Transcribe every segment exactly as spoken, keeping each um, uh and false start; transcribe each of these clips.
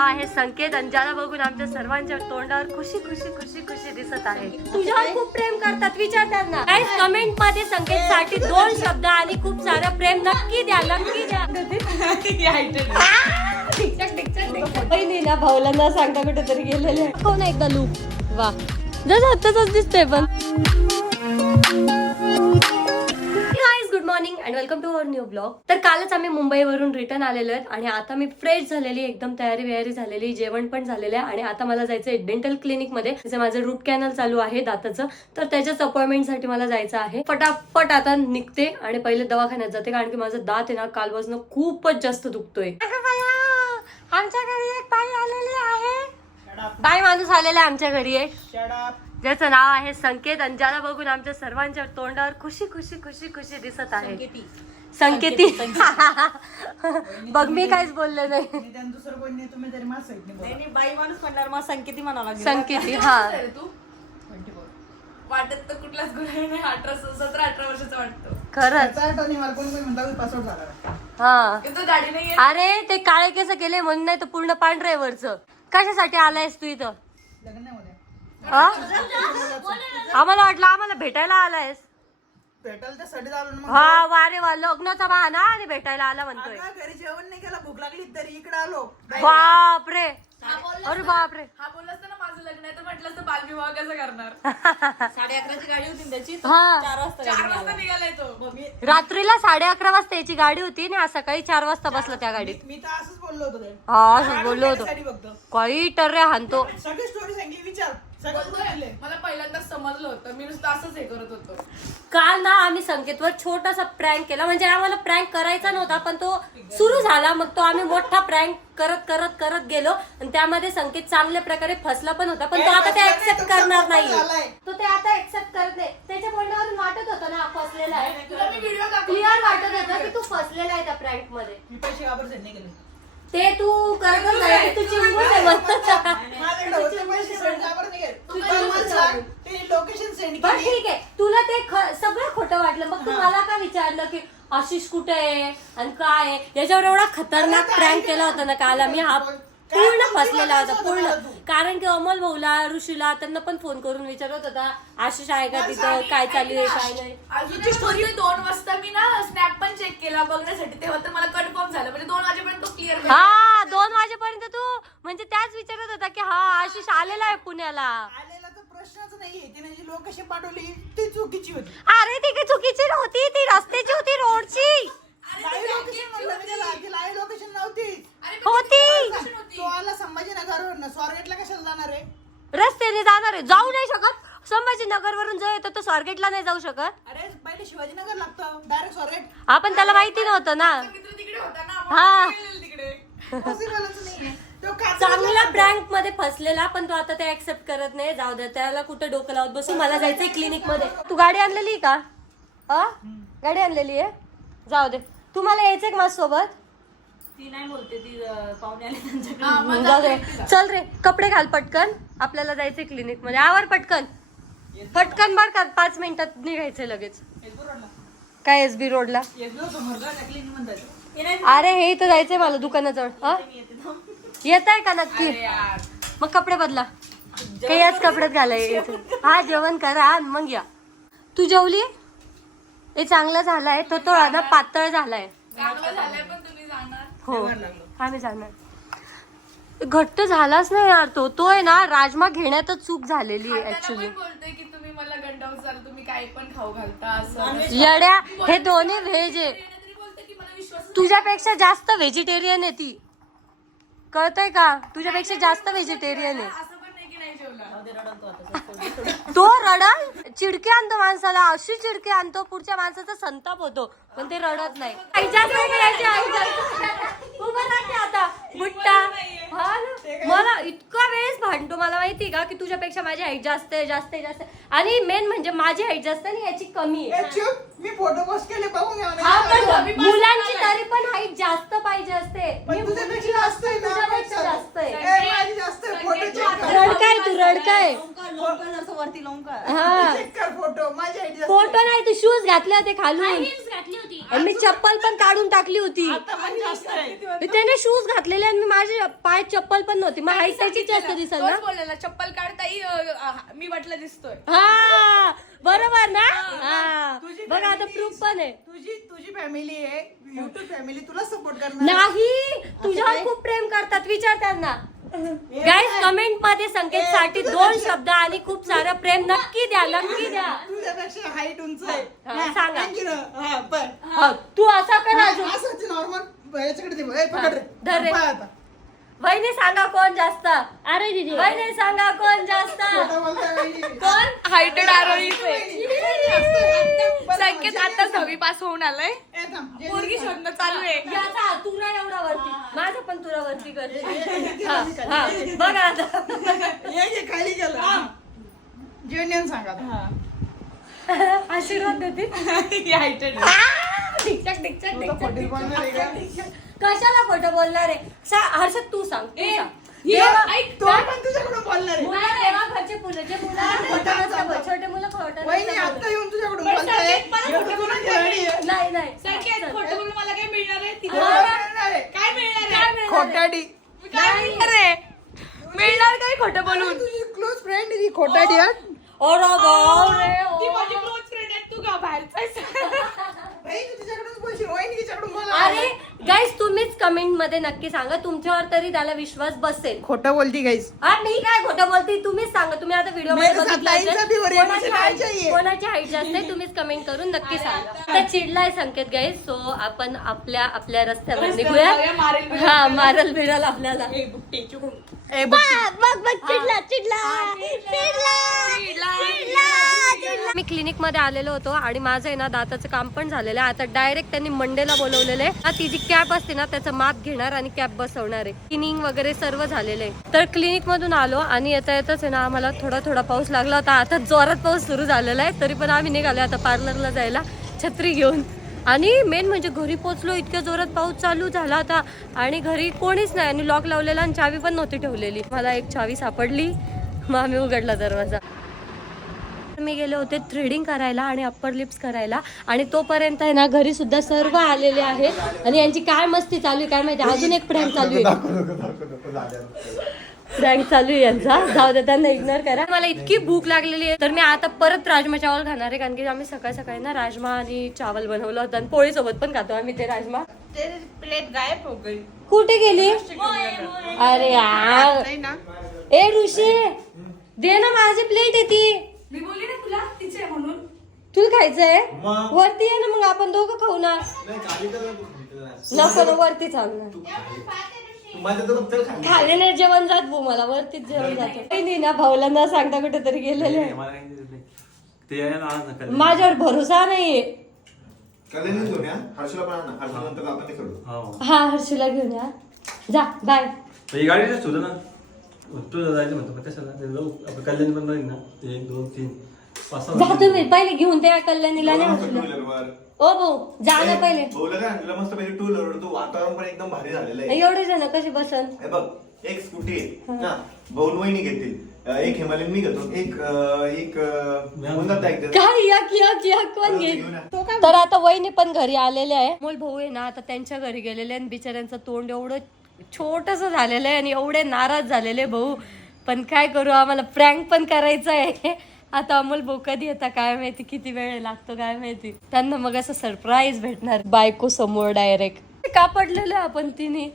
आहे संकेत आणि ज्याला बघून आमच्या सर्वांच्या तोंडावर खुशी खुशी खुशी खुशी दिसत आहे. तुझ्यावर खूप प्रेम करतात विचार त्यांना. गाईस कमेंट मध्ये संकेत साठी दोन शब्द आणि खूप सारं प्रेम नक्की द्या नक्की द्या. नाही ना भाऊला न सांगता कुठेतरी गेलेले कोण एकदा लूक वा जसं आत्ताच दिसतंय पण. Good morning and welcome to our new blog. तर कालच आम्ही मुंबईवरून रिटर्न आलेलो आहेत आणि आता मी फ्रेश झालेली एकदम तयारी वयारी झालेली जेवण पण झालेलं आहे आणि आता मला जायचं आहे डेंटल क्लिनिक मध्ये. तिचं माझं रूट कॅनल चालू आहे दाताचं तर त्याच्याच अपॉइंटमेंट साठी मला जायचं आहे. फटाफट आता निघते आणि पहिले दवाखान्यात जाते कारण की माझं दात आहे ना कालपासून खूपच जास्त दुखतोय. आमच्या घरी एक बाई आलेली आहे. बाई माणूस आलेला आहे आमच्या घरी एक ज्याचं नाव आहे संकेत आणि ज्याला बघून आमच्या सर्वांच्या तोंडावर खुशी खुशी खुशी खुशी दिसत आहे. संकेती बघ मी काहीच बोलले नाही. बाई माणूस म्हणणार मग संकेती म्हणाला संकेती. हा वाटत तर कुठलाच गुन्हा नाही. अठरा सतरा अठरा वर्षाचा वाटतो खरंच. हा तो गाडी नाही. अरे ते काळे केस केले म्हणून नाही तर पूर्ण पांढरे वरच. कशासाठी आलायस तू इथं? आम्हाला वाटलं आम्हाला भेटायला आलायस. हा वारे वा लग्नाचा बहाना आणि भेटायला आला म्हणतोय. घरी जेवण नाही केलं भूक लागली तरी इकडे आलो. बापरे अरे बापरे. हा बोलला असता ना माझं लग्न आहे तर म्हटलं असतं बालविवाह कसं करणार. साडे अकराची गाडी होती त्याची हा चार वाजता चार वाजता निघालाय तो. रात्रीला साडे अकरा वाजता याची गाडी होती आणि आज सकाळी चार वाजता बसला त्या गाडीत. मी तर असंच बोललो होतो. हा असंच बोललो होतो. काही टर्रे हाणतो. सगळी स्टोरी सांगितली विचार. मला पहिल्यांदा समजलं होतं. मी नुसतं असंच हे करत होतो. काल ना आम्ही संकेतवर छोटासा प्रँक केला म्हणजे आम्हाला प्रँक करायचा नव्हता पण तो सुरू झाला मग तो आम्ही मोठा प्रँक करत करत करत गेलो आणि त्यामध्ये संकेत चांगल्या प्रकारे फसला पण होता पण तो आता ते ऍक्सेप्ट करणार नाही. तो ते आता ऍक्सेप्ट करत नाही. त्याच्या बोलण्यावरून वाटत होतं ना फसलेला आहे. तुला मी व्हिडिओ क्लिअर वाटत होतं की तू फसलेला आहे त्या प्रँक मध्ये. मी पैसे वापर नाही केले. ते तू करतच नाही. तू चिंबून आहे लोकेशन सेंड बरं ठीक आहे. तुला ते सगळं खोटं वाटलं मग तू मला का विचारलं की आशिष कुठे आहे आणि काय आहे. याच्यावर एवढा खतरनाक प्रँक केला होता ना काल आम्ही. हा पूर्ण फसलेला होता पूर्ण. कारण की अमोल भाऊला ऋषीला त्यांना पण फोन करून विचारत होता आशिष आहे का तिथं काय चालू आहे काय नाही. अजूनची स्टोरी दोन वाजता मी ना स्नॅप पण चेक केला बघण्यासाठी तेव्हा तर मला कन्फर्म झालं म्हणजे दोन वाजेपर्यंत तो क्लिअर. हा दोन वाजेपर्यंत तू म्हणजे त्याच विचारत होता की हा आशिष आलेला आहे पुण्याला. आलेला तर प्रश्नच नाहीये. तिने जी लोकेशन पाठवली ती चुकीची होती. अरे ती काही चुकीची नव्हती ती रस्त्याची होती रोडची लाईव्ह लोकेशन म्हणलं मी त्याला. ती लाईव्ह लोकेशन नव्हती होती. तो आला संभाजीनगरवरून स्वारगेटला कशाला जाणार आहे? रस्त्याने जाणार आहे जाऊ नाही शकत. संभाजीनगर वरून जो येतो तो स्वारगेटला नाही जाऊ शकत. अरे पहिले शिवाजीनगर लागतं डायरेक्ट स्वारगेट. आपण त्याला माहिती नव्हतं ना. तिकडे होता ना हा तिकडे. पॉसिबलच नाहीये. तो काचा चांगला प्रँक मध्ये फसलेला पण तो आता ते ऍक्सेप्ट करत नाही. जाऊ द्या त्याला कुठं डोकं लावत बसू. मला जायचंय क्लिनिक मध्ये. तू गाडी आणलेली का? हा गाडी आणलेली आहे. जाऊ दे. तुम्हाला यायचंय का माझ्यासोबत? ती नाही बोलते. ती पाहुणे आले त्यांच्याकडे. जाऊ दे. चल रे कपडे घाल पटकन. आपल्याला जायचंय क्लिनिक मध्ये. आवर पटकन पटकन बर का. पाच मिनिटात निघायचंय लगेच. काय एस बी रोडला? अरे हे इथं जायचंय मला दुकानाजवळ. हा येत आहे का नक्की? मग कपडे बदला. काही याच कपड्यात घालाय. हा जेवण करा आणि मग या. तू जेवली? हे चांगलं झालंय. तो तो ना पातळ झालाय. चांगलं झालंय पण तुम्ही जाणार. हो आम्ही जाणार. घट्ट झालाच नाही यार तो. तो आहे ना राजमा घेण्यातच चूक झालेली आहे ऍक्च्युली. बोलतोय की तुम्ही मला गंडावर चाल तुम्ही काही पण खाऊ घालता असं. येड्या हे दोन्ही व्हेज आहे. तरी बोलते की मला विश्वास. तुझ्यापेक्षा जास्त व्हेजिटेरियन आहे ती. कळतंय का? तुझ्यापेक्षा जास्त व्हेजिटेरियन आहे. असं पण नाही की नाही जेवला. तो रडल चिडके आणतो माणसाला. अशी चिडके आणतो पुढच्या माणसाचा संताप होतो पण ते रडत नाही. उभं राहते आता बुट्टा. मला इतका वेळेस भांडतो मला माहिती का की तुझ्यापेक्षा माझी हाईट जास्त आहे जास्त आहे जास्त आहे. आणि मेन म्हणजे माझी हाईट जास्त आहे आणि याची कमी आहे. मी फोटो पोस्ट केले बघून घ्या. हा पण मुलांची तरी पण हाईट जास्त पाहिजे असते. तुझ्यापेक्षा जास्त आहे ना. तुझ्यापेक्षा जास्त आहे. माझी जास्त फोटो चेक कर. रडकाय तू रडकाय. वरती लावून कर. हा चेक कर फोटो. माझी आयडी फोटो नाही तू शूज घातले होते खालून. घातली होती. आणि मी चप्पल पण काढून टाकली होती. आता पण जास्त आहे. त्याने शूज घातलेले आणि मी माझे पाय चप्पल पण नव्हती. मग हाईट त्याची जास्त दिसल ना. तोच बोललेला चप्पल काढताही मी वाटलं दिसतोय. हा बरोबर ना. हा तुझी बघा आता family- प्रूफ पण आहे. तुझी तुझी फॅमिली आहे, युट्यूब फॅमिली तुला सपोर्ट करणार. नाही तुझ्यावर खूप प्रेम करतात, विचार त्यांना. गाईज कमेंट मध्ये संकेत साठी दोन शब्द आणि खूप सारं प्रेम नक्की द्या, नक्की द्या. तुझ्यापेक्षा हाईट उंच आहे. हा, हा, सांगा. thank you ना. हा, पण. हा, तू असा कर हा, अजून. असंच नॉर्मल याच्याकडे दे. ए, पकड रे. धर रे. पाय आता. वहिनी सांगा कोण जास्त. अरे दीदी वहिनी सांगा कोण जास्त. खोटं बोलताय वहिनी. कोण हायटेड आरोहीच आहे. वहिनी. संकेत आता सहावी पास होऊन आलाय. ए, थांब. जे- पोरगी शोधणं चालू आहे. याचा तुरा एवढा वरती, माझा पण तुरा वरती कर. हा, हा, बघा आता. ये, ये, खाली गेलं. हा. जेवण सांगा आता. आशीर्वाद देते. हायटेड डिकचक डिकचक तू तर खोटी डिकचक बोलणार आहे का? कशाला खोटं बोलणार आहे. सा- हर्षद तू सांग, तू ए, सांग. हे देवा- ऐक तो पण तुझ्याकडून बोलणार आहे. मुलं देवाघरचे फुलं, जे मुलाला खोटं नसतं बघ, छोटे मुलं खोटं वहिनी नसतं आता बोलत. येऊन तुझ्याकडून पण बोलताय. संकेत मला एवढं खोटं तुला बोलून खेळणी आहे. नाही नाही संकेत खोटं बोलून मला काय मिळणार आहे तिथे? हा. बोलणार आहे. काय मिळणार काय आहे? मिळणार आहे? खोटाडी. काय मिळणार आहे? मिळणार काय खोटं बोलून? तुझी क्लोज फ्रेंड आहे ती खोटाडी. हा. ओरा गाव रे, ओ. ती माझी क्लोज फ्रेंड आहे, तू का बाहेरचा आहेस? वहिनी तू तिच्याकडून बोलशील, वहिनी तिच्याकडून बोला. अरे गाईस तुम्हीच कमेंट मध्ये नक्की सांगा, तुमच्यावर तरी त्याला विश्वास बसेल. खोटं बोलती गाईस. हा मी काय खोटं बोलते तुम्हीच सांगा. तुम्ही आता व्हिडिओ मध्ये मेरे साथ बघितलं ताईंचा असेल. भी वर आहे, कोणाची मुझे height- काय चाहिए? कोणाची हाईट जास्त आहे तुम्हीच कमेंट करून नक्की सांगा. तर चिडलाय संकेत गाईस, सो आपण आपल्या आपल्या रस्त्यावर रस्त्यावर निघूया. जाऊया, मारेल बिरेल. हा मारल बिरल आपल्याला. ए, बुट्टी, चुकून. ए, बघ. बघ बघ चिडला चिडला चिडला चिडला. मी क्लिनिक मध्ये आलेलो होतो आणि माझं आहे ना दाताचं काम पण झालेलं आहे. आता डायरेक्ट त्यांनी मंडेला बोलवलेलं आहे. आता ती जी कॅप असते ना त्याचं माप घेणार आणि कॅप बसवणार आहे. क्लिनिंग वगैरे सर्व झालेलं आहे. तर क्लिनिक मधून आलो आणि येता येतच आहे ना आम्हाला थोडा थोडा पाऊस लागला होता. आता जोरात पाऊस सुरू झालेला आहे. तरी पण आम्ही निघालो आता पार्लरला जायला छत्री घेऊन. आणि मेन म्हणजे घरी पोहोचलो, इतक्या जोरात पाऊस चालू झाला होता आणि घरी कोणीच नाही आणि लॉक लावलेला आणि चावी पण नव्हती ठेवलेली. मला एक चावी सापडली, मग आम्ही उघडला दरवाजा. मी गेले होते थ्रेडिंग करायला आणि अप्पर लिप्स करायला आणि तोपर्यंत आहे ना घरी सुद्धा सर्व आलेले आहेत आणि यांची काय मस्ती चालू आहे काय माहिती. अजून एक प्रँक चालू आहे, प्रँक चालू आहे यांचा. जाऊ दे त्यांना इग्नोर करा. मला इतकी भूक लागलेली आहे तर मी आता परत राजमा चावल खाणार आहे कारण की आम्ही सकाळी सकाळी ना राजमा आणि चावल बनवलं होतं आणि पोळी सोबत पण खातो आम्ही ते राजमा. तेरी प्लेट गायब हो गई. कुठे गेली अरे यार. नाही ना. ए ऋषी दे ना, माझी प्लेट आहे ती. मी बोलली ना तुला तिचे आहे म्हणून. तुला खायचंय मग? वरती आहे ना, मग आपण दोघं खाऊ ना. नाही, खाली तर नको. नको ना, वरती चालू ना. तू माझ्या तर फक्त खाली. खाली नाही जेवण जात भाऊ, मला वरतीच जेवण जातं. काही नाही ना, भाऊला न सांगता कुठेतरी गेलेले नाही, मला काही दिसत नाही. ते आहे ना, आज नका. माझ्यावर भरोसा नाहीये. कल्याणच घेऊन या. हर्षला पण आणा. हर्षला नंतर आपण ते खेळू. हो. हा हर्षूला घेऊन या. जा बाय. ही गाडी जास्त होतं ना. तू जायचं म्हणतो पण कशाला ते जाऊ. आपण कल्याण पण राहील ना. एक दोन तीन पाच सहा जा तुम्ही पहिले घेऊन त्या कल्याणीला नाही टू हर्षूला. व्हीलरवर. ओ भाऊ जा ना पहिले. बोललं काय तुला मस्त पैकी टू व्हीलरवर. तू वातावरण पण एकदम भारी झालेलं आहे. एवढे जण कशी बसन. हे बघ, एक स्कूटी आहे ना, भाऊन वहिनी घेतील. अं, एक हिमालयन मी घेतो. एक अं, एक अं, म्हणतात ना एक- काय यक यक यक कोण घेईल. घेऊन या. तर आता वहिनी पण घरी आलेले आहे. मोल भाऊ आहे ना आता त्यांच्या घरी गेलेले आणि बिचाऱ्यांचं तोंड एवढं छोटस झालेलं आहे आणि एवढे नाराज झालेले भाऊ. पण काय करू, आम्हाला प्रँक पण करायचं आहे. आता अमोल भाऊ कधी येतात काय माहिती, किती वेळ लागतो काय माहिती. त्यांना मग असं सरप्राईज भेटणार बायको समोर डायरेक्ट. का पडलेलं आहे आपण तिने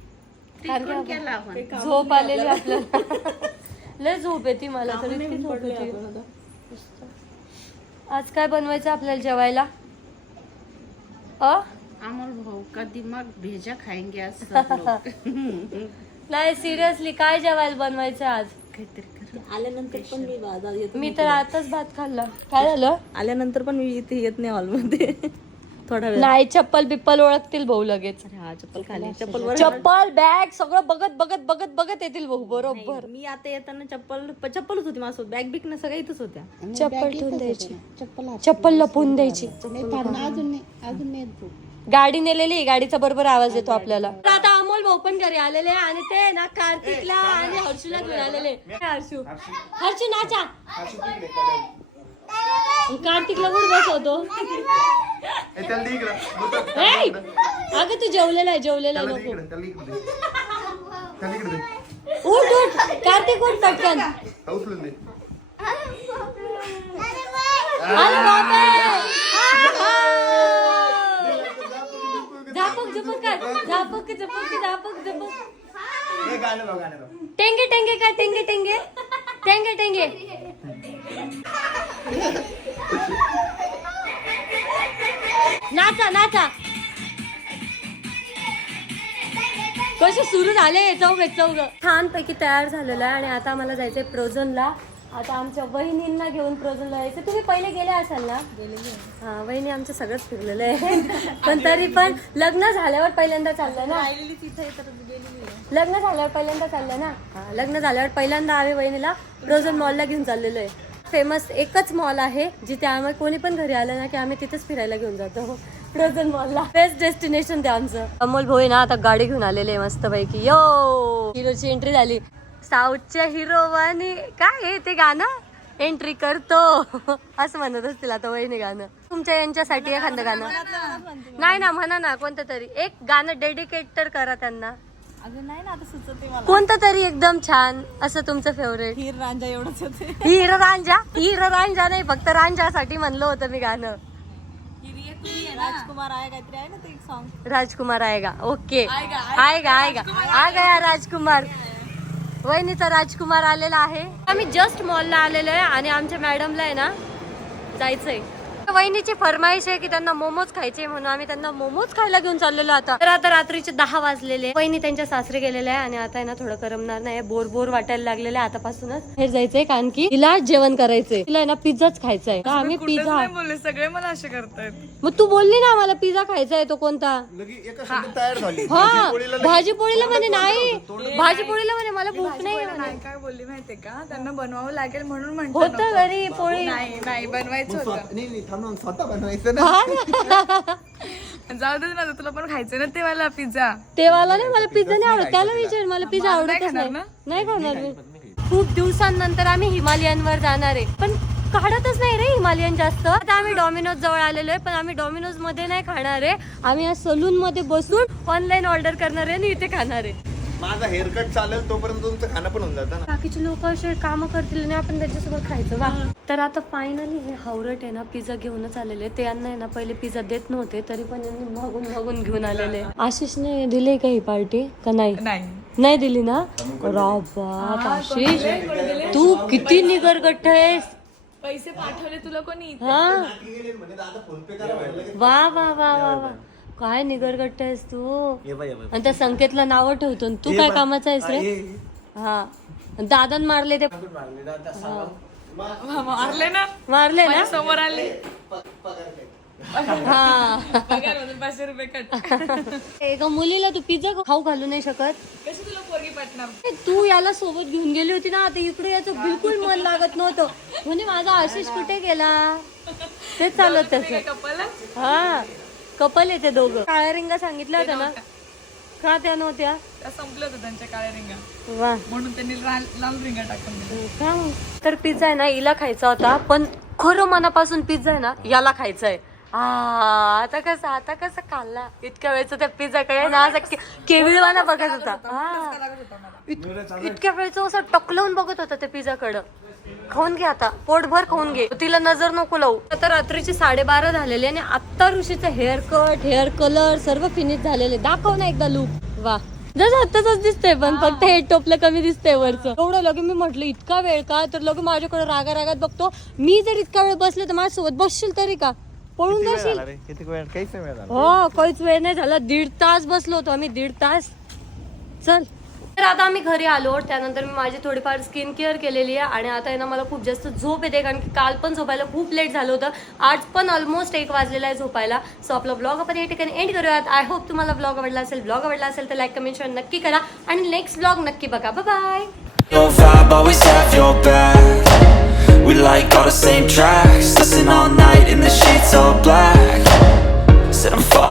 झोप आलेली आपल्याला. लय झोप येते मला तर, इतकी झोप येते. आज काय बनवायचं आपल्याला जेवायला. अ अमोल भाऊ का दिमाग भेजा खाएंगे आज सब लोग. नाही सिरियसली काय जेवायला बनवायचं आज. आल्यानंतर पण मी बाजार येतो. मी तर आताच भात खाल्ला. काय झालं. आल्यानंतर पण मी इथे येत नाही हॉलमध्ये. थोडा वेळ. नाही चप्पल बिप्पल ओळखतील भाऊ लगेच. हा चप्पल खाली चप्पल वर. चप्पल बॅग सगळं बघत बघत बघत बघत येतील भाऊ बरोबर. मी आता येताना चप्पल चप्पलच होती माझ्यासोबत. बॅग बिक ना सगळ्या इथंच होत्या. चप्पल ठेवून द्यायची, चप्पल लपवून द्यायची. गाडी नेलेली, गाडीचा बरोबर आवाज येतो आपल्याला. तर आता अमोल भाऊ पण घरी आलेले आणि ते ना कार्तिकला आणि हर्षूला घेऊन आलेले. हर्षू हर्षू नाचा. कार्तिकला कुठं बसवतो ए, त्याला दे इकडं. बोलतो, ए! अगं तू जेवलेला आहे जेवलेला त्याला आहे दे नको इकडं, त्याला इकडं दे. त्याला इकडं दे. उठ उठ कार्तिक उठ पटकन हा, उचलून दे. अरे बापरे झापक झुपक कर झापक झुपक झापक झुपक हे गाणं लाव, गाणं लाव. टेंगे टेंगे का टेंगे टेंगे टेंगे टेंगे नाचा नाचा कसे सुरू झाले चौघ चौघ छान पैकी तयार झालेलं आहे आणि आता आम्हाला जायचंय प्रोझनला. आता आमच्या वहिनींना घेऊन प्रोझनला जायचं. तुम्ही पहिले गेले असाल ना? हा वहिनी आमचं सगळंच फिरलेलं आहे पण तरी पण लग्न झाल्यावर पहिल्यांदा चाललं ना लग्न झाल्यावर पहिल्यांदा चाललं ना हा लग्न झाल्यावर पहिल्यांदा आम्ही वहिनीला प्रोझन मॉलला घेऊन चाललेलो आहे. फेमस एकच मॉल आहे जिथे आम्ही कोणी पण घरी आलं ना की आम्ही तिथेच फिरायला घेऊन जातो प्रोझन मॉलला. बेस्ट डेस्टिनेशन ते आमचं. अमोल भाऊ आहे ना आता गाडी घेऊन आलेले आहे मस्त पैकी. यो हिरोची एंट्री झाली. साऊथच्या हिरोवानी काय आहे ते गाणं एंट्री करतो असं म्हणत असतील आता वहिनी गाणं. तुमच्या यांच्यासाठी एखादं गाणं नाही ना म्हणा ना कोणतं तरी एक गाणं डेडिकेट तर करा त्यांना. अजून नाही ना आता सुचते मला. कोणतं तरी एकदम छान असं तुमचं फेवरेट. हीर रांजा एवढंच होते. हिर रांजा हिर रांजा नाही फक्त रांजासाठी म्हणलं होतं मी गाणं. राजकुमार आहे काहीतरी आहे ना ते एक सॉन्ग. राजकुमार आएगा ओके आएगा आएगा आ गया राजकुमार. वहिनीचा राजकुमार आलेला आहे. आम्ही जस्ट मॉलला आलेलो आहे आणि आमच्या मॅडमला आहे ना जायचंय. वहिनीची फरमाईश आहे की त्यांना मोमोज खायचे म्हणून आम्ही त्यांना मोमोज खायला घेऊन चाललेलो आता. तर आता रात्रीचे दहा वाजलेले. वहिनी त्यांच्या सासरे गेलेले आहे आणि आता आहे ना थोडं करमणार नाही. बोर बोर वाटायला लागलेलं आहे आतापासूनच. हे जायचंय कारण की तिला जेवण करायचंय. तिला आहे ना पिझ्झाच खायचा आहे. आम्ही पिझ्झा बोलले सगळे मला असे करतायत. मग तू बोलली ना मला पिझ्झा खायचा आहे तो कोणता. लगी एका शब्दात तयार झाली. हा पोळीला लगी- भाजी पोळीला म्हणे नाही भाजी पोळीला म्हणे मला भूक नाही म्हणे. नाही काय बोलली माहितीये का त्यांना बनवावं लागेल म्हणून म्हणतो होतं घरी पोळी. नाही नाही बनवायचं होतं. नाही नाही थांब ना, स्वतः बनवायचं ना. हा ना. जाऊ दे ना तुला पण खायचं ना ते वाला पिझ्झा. तेवाला नाही मला पिझ्झा नाही आवडत. त्याला विचार मला पिझ्झा आवडतच नाही. नाही खाणार मी. खूप दिवसांनंतर आम्ही हिमालयनवर जाणार आहे पण काढतच नाही रे हिमालयन जास्त. आता आम्ही डॉमिनोज जवळ आलेलो आहे पण आम्ही डॉमिनोज मध्ये नाही खाणार आहे. आम्ही या सलून मध्ये बसून ऑनलाईन ऑर्डर करणार आहे आणि इथे खाणार आहे. माझा हेअरकट चालेल तोपर्यंत तुमचं खाणं पण होऊन जातं ना. बाकीचे लोक असे काम करतील आणि आपण त्याच्यासोबत खायचं वा. तर आता फायनली हे हावरट आहे ना पिझ्झा घेऊनच आलेले. ते यांना आहे ना पहिले पिझ्झा देत नव्हते तरी पण यांनी मागून मागून घेऊन आलेले. आशिषने दिले का ही पार्टी का नाही नाही नाही दिली ना. राबात आशिष तू किती निगरगट्ट आहेस. पैसे पाठवले तुला कोणी. हा म्हणे दादा फोन पे करा व्हायला लगेच. वा वा वा वा वा काय निगरगट्ट आहेस तू. ये बाई, ये बाई. आणि त्या संकेतला नाव ठेवतो आणि तू काय कामाचा आहेस रे. हा दादान मारले ते मारले ना मारले ना समोर आले. हा पगारमधून पाचशे रुपये कट. एका मुलीला तू पिझ्झा खाऊ घालू नाही शकत. कशी तुला पोरगी पाठणार. ए, तू याला सोबत घेऊन गेली होती ना आता इकडे याचं बिलकुल मन लागत नव्हतं. म्हणजे माझा आशिष कुठे गेला तेच चालत त्याचं. कपल हा कपल येते दोघं. काळ्या रिंगा सांगितल्या होत्या ना का त्या नव्हत्या. त्या संपलं होतं त्यांच्या काळ्या रिंगा वा म्हणून त्यांनी लाल लाल रिंगा टाकून दिल्या. का? तर पिझ्झा आहे ना हिला खायचा होता पण खरं मनापासून पिझ्झा आहे ना याला खायचा आहे. आ आता कसं आता कसं खाल्ला इतक्या वेळचं त्या पिझ्झा कडे ना असं केविळवाना बघत होता. हा इतक्या वेळचं असं टकलवून बघत होता त्या पिझ्झा कडं. खाऊन घे आता पोटभर खाऊन घे तिला नजर नको लावू. आता रात्रीचे साडेबारा झालेले आणि आता ऋषीचं हेअर कट हेअर कलर सर्व फिनिश झालेले. दाखव ना एकदा लुक. वा जसं आत्ताच दिसतंय पण फक्त हेड टोपलं कमी दिसतंय वरचं. एवढं लगे मी म्हटलं इतका वेळ का तर लगे माझ्याकडे रागा रागात बघतो. मी जर इतका वेळ बसले तर माझ्यासोबत बसशील तरी का पळून जाशील. किती वेळ काहीच नाही मिळाला. हो काहीच वेळ नाही झाला. दीड तास बसलो होतो आम्ही दीड तास. चल तर आता आम्ही घरी आलो. त्यानंतर मी माझी थोडीफार स्किन केअर केलेली आहे आणि आता आहे ना मला खूप जास्त झोप येते कारण की काल पण झोपायला खूप लेट झालं होतं. आज पण ऑलमोस्ट एक वाजलेला आहे झोपायला. सो आपला ब्लॉग आपण या ठिकाणी एंड करूयात. आय होप तुम्हाला ब्लॉग आवडला असेल. ब्लॉग आवडला असेल तर लाईक कमेंट शेअर नक्की करा आणि नेक्स्ट ब्लॉग नक्की बघा. Bye. Your vibe, always have your back. We like all the same tracks. Listen all night in the sheets all black. Said I'm